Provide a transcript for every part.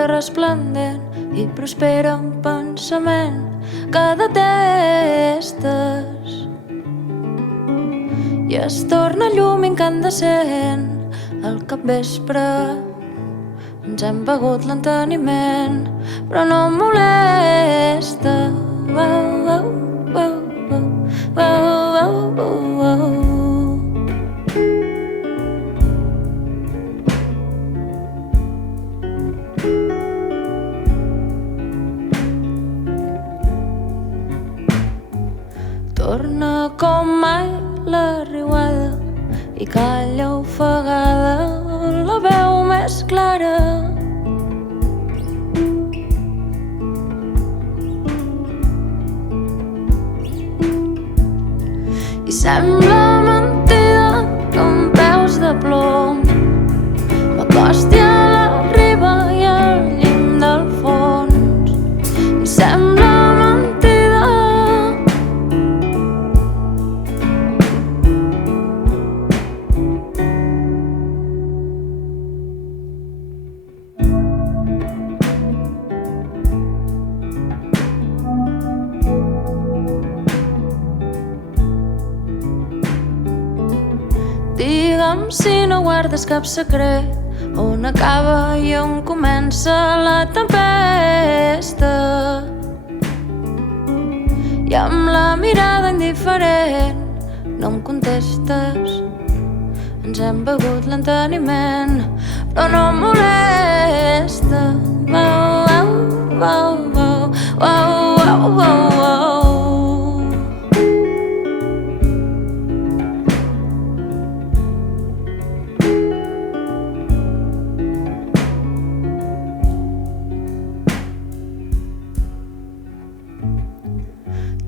figura resplendent i prospera un pensament que detestes i es torna llum incandescent al capvespre. Ens hem begut l'enteniment, però no em molesta. Torna com mai la riuada i calla ofegada la veu més clara. I sembla mentida que amb peus de plom m'acosti a la riba i al llim del fons. I sembla mentida Digue'm si no guardes cap secret, on acaba i on comença la tempesta. I amb la mirada indiferent no em contestes. Ens hem begut l'enteniment, però no em molesta.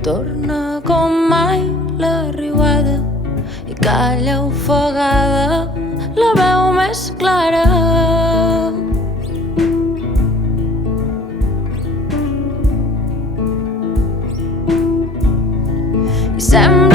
Torna com mai la riuada i calla ofegada la veu més clara. I sembla